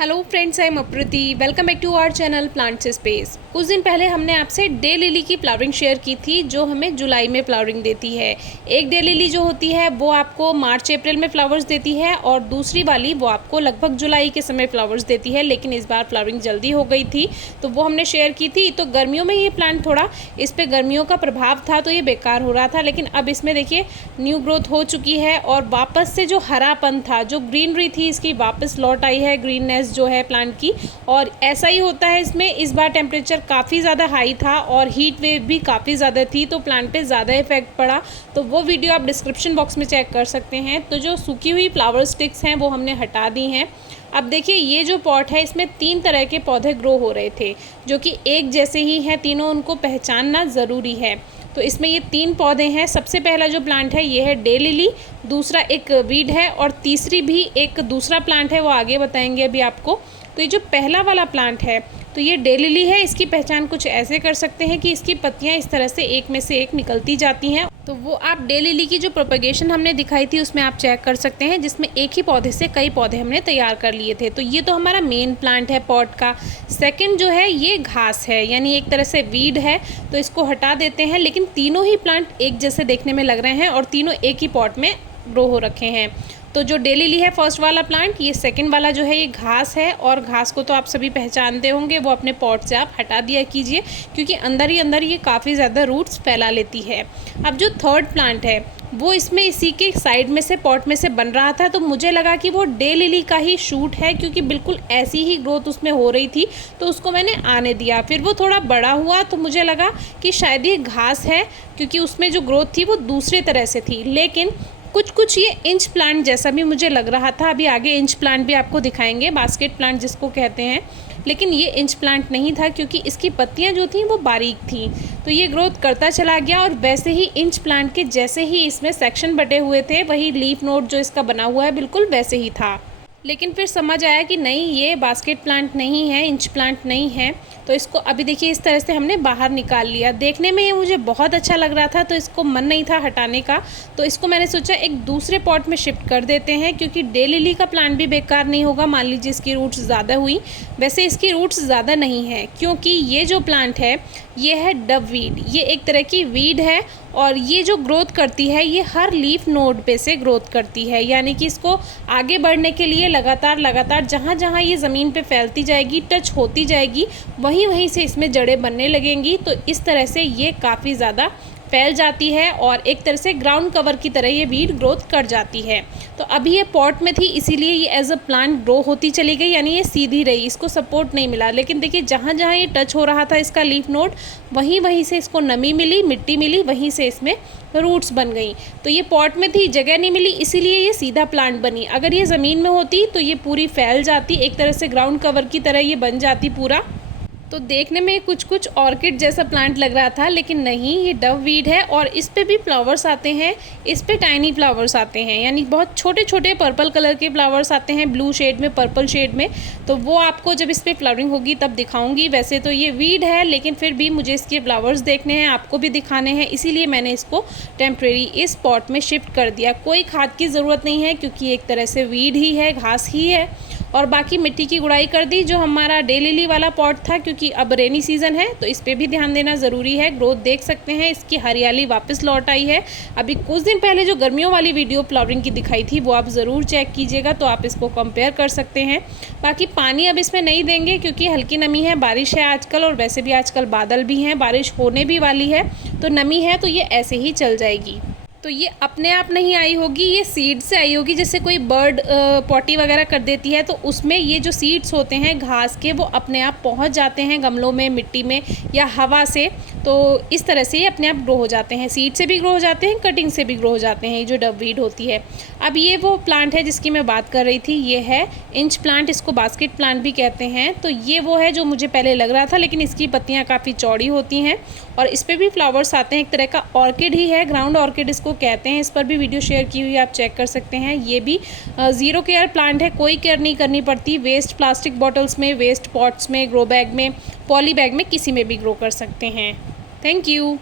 Hello friends, I am Aprati. Welcome back to our channel plants space. कुछ दिन पहले हमने आपसे डे लिली की फ्लावरिंग शेयर की थी, जो हमें जुलाई में फ्लावरिंग देती है। एक डे लिली जो होती है वो आपको मार्च अप्रैल में फ्लावर्स देती है और दूसरी वाली वो आपको लगभग जुलाई के समय फ्लावर्स देती है, लेकिन इस बार फ्लावरिंग जल्दी हो गई थी तो वो हमने शेयर की थी। तो गर्मियों में ये प्लांट थोड़ा इस पर गर्मियों का प्रभाव था तो ये बेकार हो रहा था, लेकिन अब इसमें देखिए न्यू ग्रोथ हो चुकी है और वापस से जो हरापन था, जो ग्रीनरी थी, इसकी वापस लौट आई है, ग्रीननेस जो है प्लांट की। और ऐसा ही होता है इसमें। इस बार टेम्परेचर काफ़ी ज़्यादा हाई था और हीट वेव भी काफ़ी ज़्यादा थी तो प्लांट पे ज़्यादा इफेक्ट पड़ा। तो वो वीडियो आप डिस्क्रिप्शन बॉक्स में चेक कर सकते हैं। तो जो सूखी हुई फ्लावर स्टिक्स हैं वो हमने हटा दी हैं। अब देखिए ये जो पॉट है इसमें 3 तरह के पौधे ग्रो हो रहे थे जो कि एक जैसे ही हैं तीनों, उनको पहचानना ज़रूरी है। तो इसमें ये 3 पौधे हैं। सबसे पहला जो प्लांट है ये है डे लिली, दूसरा एक वीड है और तीसरी भी एक दूसरा प्लांट है, वो आगे बताएंगे अभी आपको। तो ये जो पहला वाला प्लांट है तो ये डे लिली है। इसकी पहचान कुछ ऐसे कर सकते हैं कि इसकी पत्तियां इस तरह से एक में से एक निकलती जाती हैं। तो वो आप डे लिली की जो प्रोपगेशन हमने दिखाई थी उसमें आप चेक कर सकते हैं, जिसमें एक ही पौधे से कई पौधे हमने तैयार कर लिए थे। तो ये तो हमारा मेन प्लांट है पॉट का। सेकंड जो है ये घास है, यानी एक तरह से वीड है, तो इसको हटा देते हैं। लेकिन तीनों ही प्लांट एक जैसे देखने में लग रहे हैं और तीनों एक ही पॉट में ग्रो हो रखे हैं। तो जो डे लिली है फर्स्ट वाला प्लांट, ये सेकंड वाला जो है ये घास है। और घास को तो आप सभी पहचानते होंगे, वो अपने पॉट से आप हटा दिया कीजिए क्योंकि अंदर ही अंदर ये काफ़ी ज़्यादा रूट्स फैला लेती है। अब जो थर्ड प्लांट है वो इसमें इसी के साइड में से पॉट में से बन रहा था, तो मुझे लगा कि वो डे लिली का ही शूट है क्योंकि बिल्कुल ऐसी ही ग्रोथ उसमें हो रही थी, तो उसको मैंने आने दिया। फिर वो थोड़ा बड़ा हुआ तो मुझे लगा कि शायद ये घास है क्योंकि उसमें जो ग्रोथ थी वो दूसरे तरह से थी। लेकिन कुछ ये इंच प्लांट जैसा भी मुझे लग रहा था। अभी आगे इंच प्लांट भी आपको दिखाएंगे, बास्केट प्लांट जिसको कहते हैं। लेकिन ये इंच प्लांट नहीं था क्योंकि इसकी पत्तियां जो थी वो बारीक थी, तो ये ग्रोथ करता चला गया। और वैसे ही इंच प्लांट के जैसे ही इसमें सेक्शन बटे हुए थे, वही लीफ नोड जो इसका बना हुआ है बिल्कुल वैसे ही था। लेकिन फिर समझ आया कि नहीं, ये बास्केट प्लांट नहीं है, इंच प्लांट नहीं है। तो इसको अभी देखिए इस तरह से हमने बाहर निकाल लिया। देखने में ये मुझे बहुत अच्छा लग रहा था तो इसको मन नहीं था हटाने का, तो इसको मैंने सोचा एक दूसरे पॉट में शिफ्ट कर देते हैं क्योंकि डे लिली का प्लांट भी बेकार नहीं होगा। मान लीजिए इसकी रूट्स ज़्यादा हुई, वैसे इसकी रूट्स ज़्यादा नहीं है क्योंकि ये जो प्लांट है ये है डब वीड। ये एक तरह की वीड है और ये जो ग्रोथ करती है ये हर लीफ नोड पे से ग्रोथ करती है, यानी कि इसको आगे बढ़ने के लिए लगातार जहाँ जहाँ ये ज़मीन पे फैलती जाएगी, टच होती जाएगी, वहीं से इसमें जड़ें बनने लगेंगी। तो इस तरह से ये काफ़ी ज़्यादा फैल जाती है और एक तरह से ग्राउंड कवर की तरह ये वीड ग्रोथ कर जाती है। तो अभी ये पॉट में थी इसीलिए ये एज अ प्लांट ग्रो होती चली गई, यानी ये सीधी रही, इसको सपोर्ट नहीं मिला। लेकिन देखिए जहाँ जहाँ ये टच हो रहा था इसका लीफ नोड, वहीं से इसको नमी मिली, मिट्टी मिली, वहीं से इसमें रूट्स बन गई। तो ये पॉट में थी, जगह नहीं मिली, इसीलिए ये सीधा प्लांट बनी। अगर ये ज़मीन में होती तो ये पूरी फैल जाती, एक तरह से ग्राउंड कवर की तरह ये बन जाती पूरा। तो देखने में कुछ ऑर्किड जैसा प्लांट लग रहा था, लेकिन नहीं, ये डव वीड है और इस पे भी फ्लावर्स आते हैं। इस पे टाइनी फ्लावर्स आते हैं, यानी बहुत छोटे छोटे पर्पल कलर के फ्लावर्स आते हैं, ब्लू शेड में, पर्पल शेड में। तो वो आपको जब इस पर फ्लावरिंग होगी तब दिखाऊंगी। वैसे तो ये वीड है लेकिन फिर भी मुझे इसके फ्लावर्स देखने हैं, आपको भी दिखाने हैं, इसीलिए मैंने इसको टेम्प्रेरी इस पॉट में शिफ्ट कर दिया। कोई खाद की ज़रूरत नहीं है क्योंकि एक तरह से वीड ही है, घास ही है। और बाकी मिट्टी की गुड़ाई कर दी जो हमारा डे लिली वाला पॉट था, क्योंकि अब रेनी सीज़न है तो इस पर भी ध्यान देना ज़रूरी है। ग्रोथ देख सकते हैं, इसकी हरियाली वापस लौट आई है। अभी कुछ दिन पहले जो गर्मियों वाली वीडियो फ्लावरिंग की दिखाई थी वो आप ज़रूर चेक कीजिएगा, तो आप इसको कंपेयर कर सकते हैं। बाकी पानी अब इसमें नहीं देंगे क्योंकि हल्की नमी है, बारिश है आजकल, और वैसे भी आजकल बादल भी हैं, बारिश होने भी वाली है, तो नमी है तो ये ऐसे ही चल जाएगी। तो ये अपने आप नहीं आई होगी, ये सीड से आई होगी। जैसे कोई बर्ड पॉटी वगैरह कर देती है तो उसमें ये जो सीड्स होते हैं घास के वो अपने आप पहुंच जाते हैं गमलों में, मिट्टी में या हवा से। तो इस तरह से ये अपने आप ग्रो हो जाते हैं, सीड से भी ग्रो हो जाते हैं, कटिंग से भी ग्रो हो जाते हैं, ये जो डब वीड होती है। अब ये वो प्लांट है जिसकी मैं बात कर रही थी, ये है इंच प्लांट, इसको बास्केट प्लांट भी कहते हैं। तो ये वो है जो मुझे पहले लग रहा था, लेकिन इसकी पत्तियाँ काफ़ी चौड़ी होती हैं और इस पर भी फ्लावर्स आते हैं। एक तरह का ऑर्किड ही है, ग्राउंड ऑर्किड इसको कहते हैं। इस पर भी वीडियो शेयर की हुई आप चेक कर सकते हैं। ये भी ज़ीरो केयर प्लांट है, कोई केयर नहीं करनी पड़ती। वेस्ट प्लास्टिक बॉटल्स में, वेस्ट पॉट्स में, ग्रो बैग में, पॉली बैग में, किसी में भी ग्रो कर सकते हैं। Thank you.